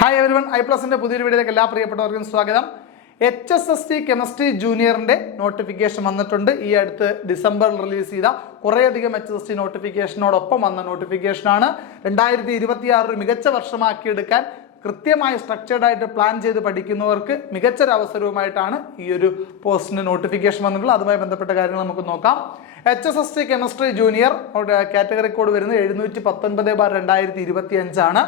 Hi everyone, ഐപ്ലസിന്റെ പുതിയൊരു വീഡിയോയിലേക്ക് എല്ലാ പ്രിയപ്പെട്ടവർക്കും സ്വാഗതം. HSST കെമിസ്ട്രി ജൂനിയറിന്റെ നോട്ടിഫിക്കേഷൻ വന്നിട്ടുണ്ട്. ഈ അടുത്ത് ഡിസംബറിൽ റിലീസ് ചെയ്ത കുറേയധികം HSST നോട്ടിഫിക്കേഷനോടൊപ്പം വന്ന നോട്ടിഫിക്കേഷനാണ്. 2026 മികച്ച വർഷമാക്കിയെടുക്കാൻ കൃത്യമായി സ്ട്രക്ചേർഡ് ആയിട്ട് പ്ലാൻ ചെയ്ത് പഠിക്കുന്നവർക്ക് മികച്ചൊരു അവസരവുമായിട്ടാണ് ഈ ഒരു പോസ്റ്റിന് നോട്ടിഫിക്കേഷൻ വന്നിട്ടുള്ളത്. അതുമായി ബന്ധപ്പെട്ട കാര്യങ്ങൾ നമുക്ക് നോക്കാം. HSST chemistry junior category code വരുന്നത് 719/2025 ആണ്.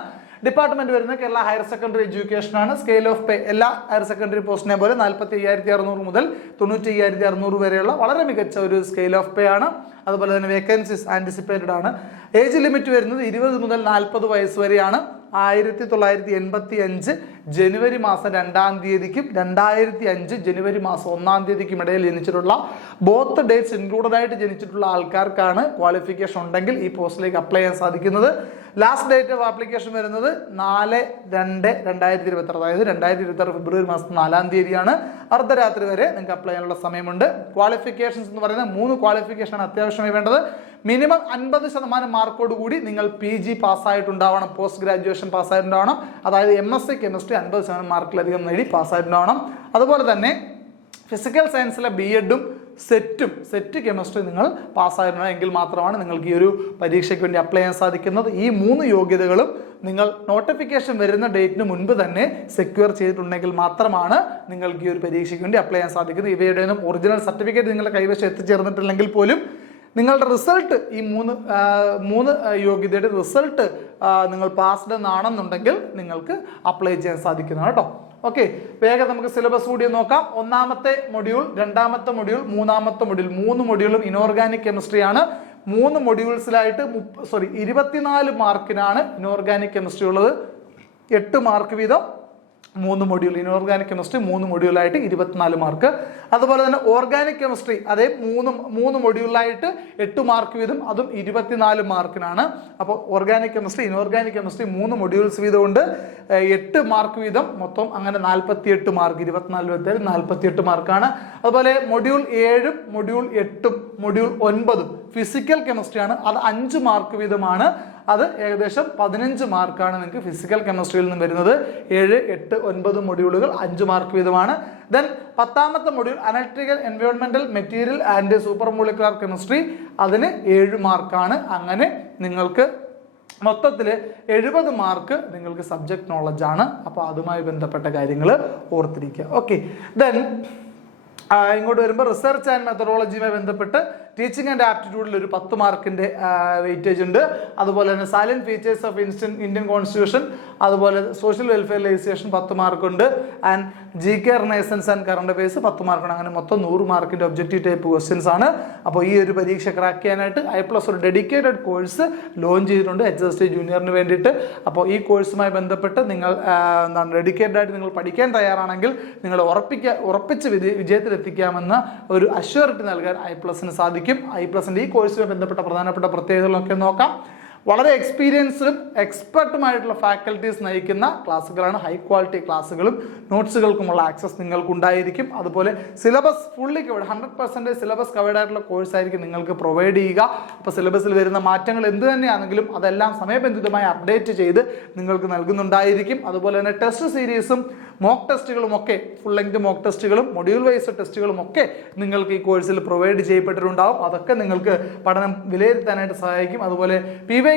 ഡിപ്പാർട്ട്മെന്റ് വരുന്നത് കേരള ഹയർ സെക്കൻഡറി എഡ്യൂക്കേഷൻ ആണ്. സ്കെയിൽ ഓഫ് പേ എല്ലാ ഹയർ സെക്കൻഡറി പോസ്റ്റിനെ പോലെ 45,600 മുതൽ 95,600 വരെയുള്ള വളരെ മികച്ച ഒരു സ്കെയിൽ ഓഫ് പേ ആണ്. അതുപോലെ തന്നെ വേക്കൻസീസ് ആന്റിസിപ്പേറ്റഡ് ആണ്. ഏജ് ലിമിറ്റ് വരുന്നത് 20 മുതൽ 40 വയസ്സ് വരെയാണ്. 1985 ജനുവരി മാസം 2-ാം തീയതിക്കും 2005 ജനുവരി മാസം 1-ാം തീയതിക്കും ഇടയിൽ ജനിച്ചിട്ടുള്ള ബോത്ത് ഡേറ്റ്സ് ഇൻക്ലൂഡഡ് ആയിട്ട് ജനിച്ചിട്ടുള്ള ആൾക്കാർക്കാണ് ക്വാളിഫിക്കേഷൻ ഉണ്ടെങ്കിൽ ഈ പോസ്റ്റിലേക്ക് അപ്ലൈ ചെയ്യാൻ സാധിക്കുന്നത്. ലാസ്റ്റ് ഡേറ്റ് ഓഫ് ആപ്ലിക്കേഷൻ വരുന്നത് 4/2/2026, അതായത് 2026 ഫെബ്രുവരി മാസം 4-ാം തീയതിയാണ്. അർദ്ധരാത്രി വരെ നിങ്ങൾക്ക് അപ്ലൈ ചെയ്യാനുള്ള സമയമുണ്ട്. ക്വാളിഫിക്കേഷൻസ് എന്ന് പറയുന്നത് 3 ക്വാളിഫിക്കേഷൻ അത്യാവശ്യമായി വേണ്ടത്. മിനിമം 50% മാർക്കോട് കൂടി നിങ്ങൾ PG പാസ്സായിട്ടുണ്ടാവണം, പോസ്റ്റ് ഗ്രാജുവേഷൻ പാസ്സായിട്ടുണ്ടാവണം. അതായത് MSc കെമിസ്ട്രി 50% മാർക്കിലധികം നേടി പാസ്സായിട്ടുണ്ടാവണം. അതുപോലെ തന്നെ ഫിസിക്കൽ സയൻസിലെ B.Edഉം സെറ്റ് കെമിസ്ട്രി നിങ്ങൾ പാസ്സായിരുന്നു എങ്കിൽ മാത്രമാണ് നിങ്ങൾക്ക് ഈ ഒരു പരീക്ഷയ്ക്ക് വേണ്ടി അപ്ലൈ ചെയ്യാൻ സാധിക്കുന്നത്. ഈ 3 യോഗ്യതകളും നിങ്ങൾ നോട്ടിഫിക്കേഷൻ വരുന്ന ഡേറ്റിന് മുൻപ് തന്നെ സെക്യൂർ ചെയ്തിട്ടുണ്ടെങ്കിൽ മാത്രമാണ് നിങ്ങൾക്ക് ഈ ഒരു പരീക്ഷയ്ക്ക് വേണ്ടി അപ്ലൈ ചെയ്യാൻ സാധിക്കുന്നത്. ഇവയുടെ ഒന്നും ഒറിജിനൽ സർട്ടിഫിക്കറ്റ് നിങ്ങളുടെ കൈവശം എത്തിച്ചേർന്നിട്ടില്ലെങ്കിൽ പോലും നിങ്ങളുടെ റിസൾട്ട് ഈ മൂന്ന് യോഗ്യതയുടെ റിസൾട്ട് നിങ്ങൾ പാസ്ഡ് എന്നാണെന്നുണ്ടെങ്കിൽ നിങ്ങൾക്ക് അപ്ലൈ ചെയ്യാൻ സാധിക്കുന്നതാണ് കേട്ടോ. ഓക്കെ, വേഗം നമുക്ക് സിലബസ് കൂടി നോക്കാം. 1-ാമത്തെ മൊഡ്യൂൾ, 2-ാമത്തെ മൊഡ്യൂൾ, 3-ാമത്തെ മൊഡ്യൂൾ, 3 മൊഡ്യൂളും ഇനോർഗാനിക് കെമിസ്ട്രി ആണ്. 3 മൊഡ്യൂൾസിലായിട്ട് 24 മാർക്കിനാണ് ഇനോർഗാനിക് കെമിസ്ട്രി ഉള്ളത്. 8 മാർക്ക് വീതം 3 മൊഡ്യൂൾ. Inorganic chemistry 3 മൊഡ്യൂളായിട്ട് 24 mark. അതുപോലെ തന്നെ ഓർഗാനിക് കെമിസ്ട്രി അതേ 3 മൊഡ്യൂളായിട്ട് 8 മാർക്ക് വീതം, അതും 24 മാർക്കിനാണ്. അപ്പോൾ organic chemistry, inorganic chemistry 3 modules വീതം ഉണ്ട്. 8 മാർക്ക് വീതം, മൊത്തം അങ്ങനെ 48 മാർക്ക്. 24 48 മാർക്കാണ്. അതുപോലെ മൊഡ്യൂൾ 7ഉം മൊഡ്യൂൾ 8ഉം മൊഡ്യൂൾ 9ഉം ഫിസിക്കൽ കെമിസ്ട്രിയാണ്. അത് 5 മാർക്ക് വീതമാണ്. അത് ഏകദേശം 15 മാർക്കാണ് നിങ്ങൾക്ക് ഫിസിക്കൽ കെമിസ്ട്രിയിൽ നിന്ന് വരുന്നത്. 7, 8, 9 മൊഡ്യൂളുകൾ 5 മാർക്ക് വീതമാണ്. ദെൻ 10-ാമത്തെ മൊഡ്യൂൾ അനലിറ്റിക്കൽ എൻവയോൺമെന്റൽ material and super molecular chemistry, അതിന് 7 മാർക്കാണ്. അങ്ങനെ നിങ്ങൾക്ക് മൊത്തത്തിൽ 70 മാർക്ക് നിങ്ങൾക്ക് സബ്ജക്ട് നോളജ് ആണ്. അപ്പോൾ അതുമായി ബന്ധപ്പെട്ട കാര്യങ്ങൾ ഓർത്തിരിക്കുക. ഓക്കെ, ദെൻ ഇങ്ങോട്ട് വരുമ്പോൾ റിസർച്ച് ആൻഡ് മെത്തഡോളജിയുമായി ബന്ധപ്പെട്ട് ടീച്ചിങ് ആൻഡ് ആപ്റ്റിറ്റ്യൂഡിൽ ഒരു 10 മാർക്കിന്റെ വെയിറ്റേജ് ഉണ്ട്. അതുപോലെ തന്നെ salient features of Indian constitution, അതുപോലെ സോഷ്യൽ വെൽഫെയർ ലെജിസ്ലേഷൻ 10 മാർക്കുണ്ട്. And GK renaissance and current affairs 10 മാർക്കാണ്. അങ്ങനെ മൊത്തം 100 മാർക്കിന്റെ ഒബ്ജക്റ്റീവ് ടൈപ്പ് ക്വസ്റ്റ്യൻസ് ആണ്. അപ്പോൾ ഈ ഒരു പരീക്ഷ ക്രാക്ക് ചെയ്യാനായിട്ട് ഐപ്ലസ് ഒരു ഡെഡിക്കേറ്റഡ് കോഴ്സ് ലോഞ്ച് ചെയ്തിട്ടുണ്ട് HSST ജൂനിയറിന് വേണ്ടിയിട്ട്. അപ്പോൾ ഈ കോഴ്സുമായി ബന്ധപ്പെട്ട് നിങ്ങൾ ഡെഡിക്കേറ്റഡ് ആയിട്ട് നിങ്ങൾ പഠിക്കാൻ തയ്യാറാണെങ്കിൽ നിങ്ങൾ ഉറപ്പിച്ച് വിജയത്തിലെത്തിക്കാമെന്ന ഒരു അഷ്യൂറിറ്റി നൽകാൻ ഐപ്ലസിന് സാധിക്കും. ഐപ്ലസിന്റെ ഈ കോഴ്സുമായി ബന്ധപ്പെട്ട പ്രധാനപ്പെട്ട പ്രത്യേകതകളൊക്കെ നോക്കാം. വളരെ എക്സ്പീരിയൻസ്ഡും എക്സ്പെർട്ടുമായിട്ടുള്ള ഫാക്കൽറ്റീസ് നയിക്കുന്ന ക്ലാസ്സുകളാണ്. ഹൈ ക്വാളിറ്റി ക്ലാസ്സുകളും നോട്ട്സുകൾക്കുമുള്ള ആക്സസ് നിങ്ങൾക്കുണ്ടായിരിക്കും. അതുപോലെ syllabus fully covered, 100% syllabus covered ആയിട്ടുള്ള കോഴ്സായിരിക്കും നിങ്ങൾക്ക് പ്രൊവൈഡ് ചെയ്യുക. അപ്പോൾ സിലബസിൽ വരുന്ന മാറ്റങ്ങൾ എന്ത് തന്നെയാണെങ്കിലും അതെല്ലാം സമയബന്ധിതമായി അപ്ഡേറ്റ് ചെയ്ത് നിങ്ങൾക്ക് നൽകുന്നുണ്ടായിരിക്കും. അതുപോലെ തന്നെ ടെസ്റ്റ് സീരീസും മോക്ക് ടെസ്റ്റുകളും ഒക്കെ, ഫുൾ ലെങ്ത് മോക്ക് ടെസ്റ്റുകളും മൊഡ്യൂൾ വൈസ് ടെസ്റ്റുകളും ഒക്കെ നിങ്ങൾക്ക് ഈ കോഴ്സിൽ പ്രൊവൈഡ് ചെയ്യപ്പെട്ടിട്ടുണ്ടാവും. അതൊക്കെ നിങ്ങൾക്ക് പഠനം വിലയിരുത്താനായിട്ട് സഹായിക്കും. അതുപോലെ PYQ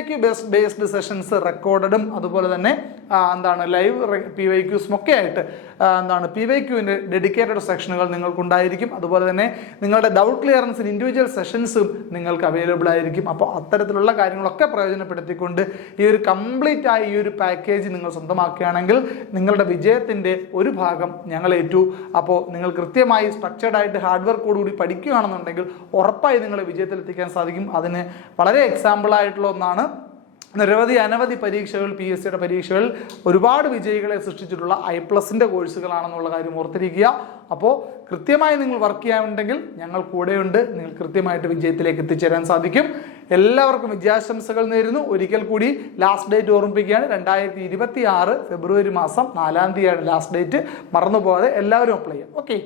ബേസ്ഡ് സെഷൻസ് റെക്കോർഡഡും അതുപോലെ തന്നെ ലൈവ് PYQസും ഒക്കെ ആയിട്ട് PYQവിൻ്റെ ഡെഡിക്കേറ്റഡ് സെക്ഷനുകൾ നിങ്ങൾക്കുണ്ടായിരിക്കും. അതുപോലെ തന്നെ നിങ്ങളുടെ ഡൗട്ട് ക്ലിയറൻസിന് ഇൻഡിവിജ്വൽ സെഷൻസും നിങ്ങൾക്ക് അവൈലബിൾ ആയിരിക്കും. അപ്പോൾ അത്തരത്തിലുള്ള കാര്യങ്ങളൊക്കെ പ്രയോജനപ്പെടുത്തിക്കൊണ്ട് ഈ ഒരു കംപ്ലീറ്റ് ആയ ഈ ഒരു പാക്കേജ് നിങ്ങൾ സ്വന്തമാക്കുകയാണെങ്കിൽ നിങ്ങളുടെ വിജയത്തിൻ്റെ ഒരു ഭാഗം ഞങ്ങൾ ഏറ്റു. അപ്പോൾ നിങ്ങൾ കൃത്യമായി സ്ട്രക്ചേർഡ് ആയിട്ട് ഹാർഡ് വർക്കോടുകൂടി പഠിക്കുകയാണെന്നുണ്ടെങ്കിൽ ഉറപ്പായി നിങ്ങളെ വിജയത്തിലെത്തിക്കാൻ സാധിക്കും. അതിന് വളരെ എക്സാമ്പിൾ ആയിട്ടുള്ള ഒന്നാണ് അനവധി പരീക്ഷകൾ, PSCയുടെ പരീക്ഷകൾ ഒരുപാട് വിജയികളെ സൃഷ്ടിച്ചിട്ടുള്ള ഐപ്ലസിന്റെ കോഴ്സുകളാണെന്നുള്ള കാര്യം ഓർത്തിരിക്കുക. അപ്പോൾ കൃത്യമായി നിങ്ങൾ വർക്ക് ചെയ്യാനുണ്ടെങ്കിൽ ഞങ്ങൾ കൂടെയുണ്ട്. നിങ്ങൾ കൃത്യമായിട്ട് വിജയത്തിലേക്ക് എത്തിച്ചേരാൻ സാധിക്കും. എല്ലാവർക്കും വിജയാശംസകൾ നേരുന്നു. ഒരിക്കൽ കൂടി ലാസ്റ്റ് ഡേറ്റ് ഓർമ്മിപ്പിക്കുകയാണ്. 2026 ഫെബ്രുവരി മാസം 4-ാം തീയതിയാണ് ലാസ്റ്റ് ഡേറ്റ്. മറന്നുപോകാതെ എല്ലാവരും അപ്ലൈ ചെയ്യാം. ഓക്കെ.